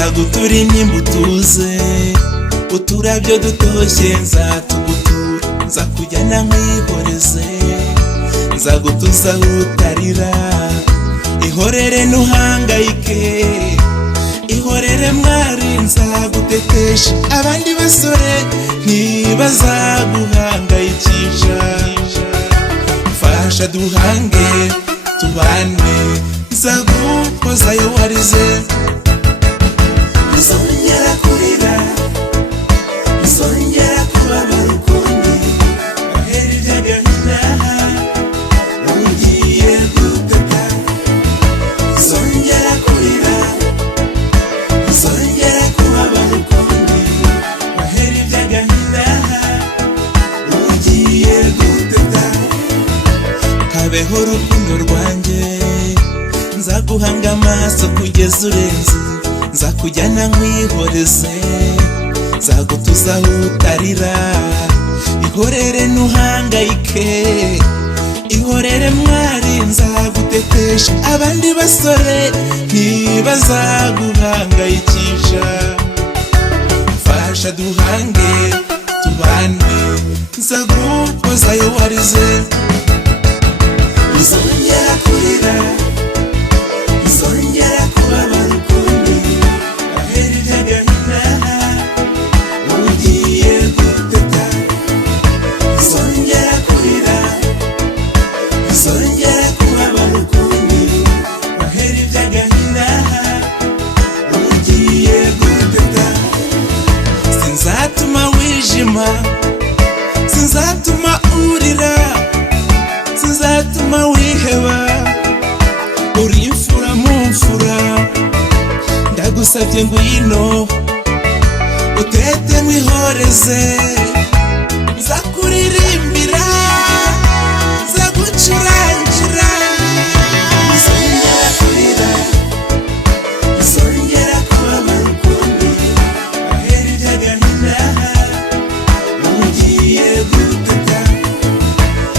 nzagutura inimba utuze, uturabyo dutoshye nzatugutura, nzakujyana nkwihoreze, nzagutuza utarira, ihorere ntuhangayike, ihorere mwari nzagutetesha, abandi basore ntibazaguhangayikisha, fasha duhange tubane, nzagukozayo warize, ntuzongera kurira, ntuzongera kubabara ukundi, ahera iby'agahinda ugiye gutaka, ntuzongera kurira, ntuzongera kubabara ukundi, ahera iby'agahinda ugiye gutaka, kabeho urukundo rwanjye, nzaguhanga amaso kugeza urenze, nzakujyana nkwihoreze, nzagutuza utarira, ihorere ntuhangayike, ihorere mwari nzagutetesha, abandi basore ntibazaguhangayikisha, fasha duhange tubane, nzagukozayo warize, ntuzongera kurira, ntuzongera kubabara ukundi, ahera iby'agahinda ugiye guteta, ntuzongera kurira, ntuzongera kubabara ukundi, ahera iby'agahinda ugiye guteta, sinzatuma wijima, sinzatuma urira, sinzatuma wiheba, uri imfura mu mfura, ndagusabye ngwino utete nkwihoreze, nzakuririmbira, nzagucurangira, ntuzongera kurira, ntuzongera kubabara ukundi, ahera iby'agahinda ugiye guteta,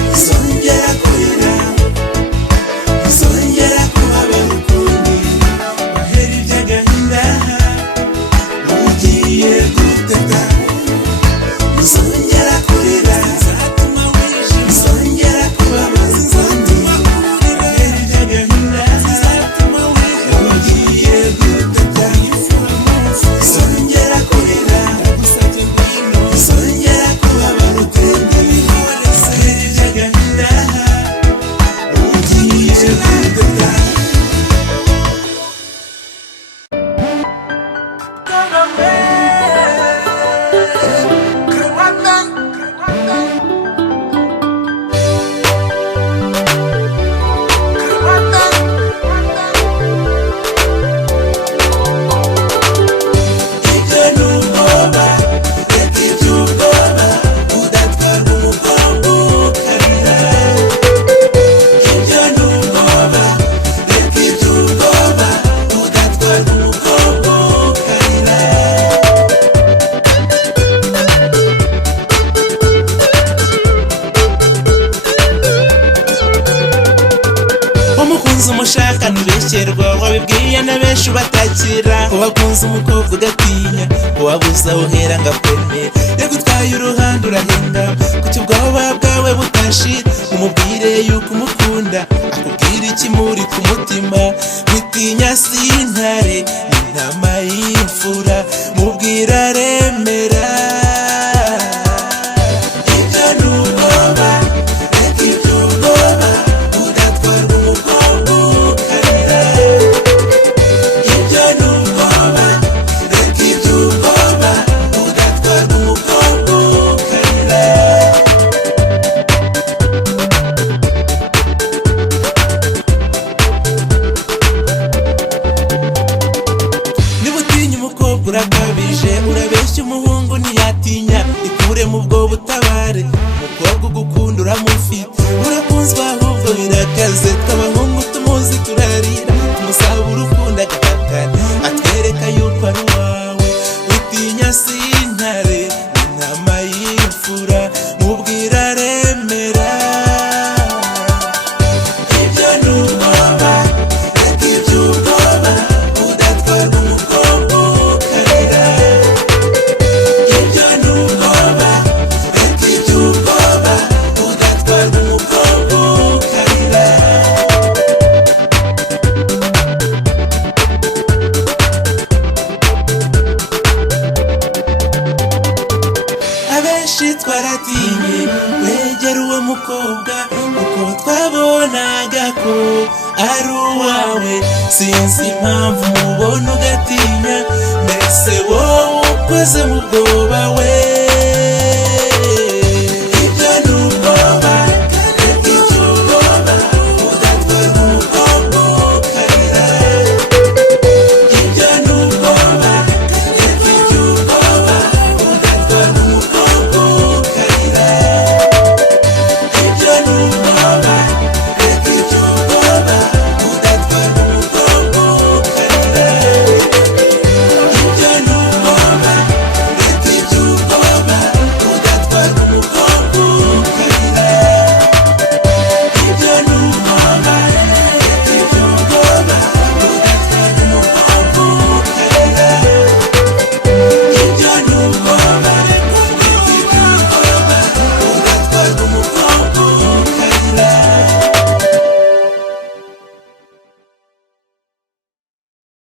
ntuzongera kurira, ntuzongera kubabara ukundi, ahera iby'agahinda ugiye guteta, ntuzongera kurira, ntuzongera kubabara ukundi, ahera iby'agahinda ugiye guteta, ntuzongera kurira, ntuzongera kubabara ukundi, ahera iby'agahinda ugiye guteta. Ibyo ni ubwoba, reka iby'ubwoba, udatwara umugongo ukarira, ibyo ni ubwoba, reka iby'ubwoba, udatwara umugongo ukarira. Umukunzi umushaka ntubeshyerwa, wabibwiye na benshi ubatakira, uwakunze umukobwa ugatinya, uwabuza uhera ngakwemera, yagutwaye uruhande urahinda, kuki ubwoba bwawe butashira, umubwire yuko umukunda, akubwira ikimuri ku mutima, witinya sintare, intama y'imfura, mubwira aremera, ibyo ni ubwoba, reka iby'ubwoba, udatwara umugongo ukarira, ibyo ni ubwoba, reka iby'ubwoba, udatwara umugongo ukarira. Niba utinya umukobwa urakabije, urabeshya umuhungu ntiyatinya, ikure mu bwo butabare, umukobwa ugukunda uramufite, urakunzwe ahubwo birakaze, tw'abahungu tumuzi turarira, tumusaba urukundo agahatana, atwereka yuko ari uwawe, witinya sintare, intama y'imfura, mubwira aremera, ibyo ni ubwoba, reka iby'ubwoba, udatwara umugongo sinzi impamvu mubona ugatinya mbese wowe ukoze mu bwoba we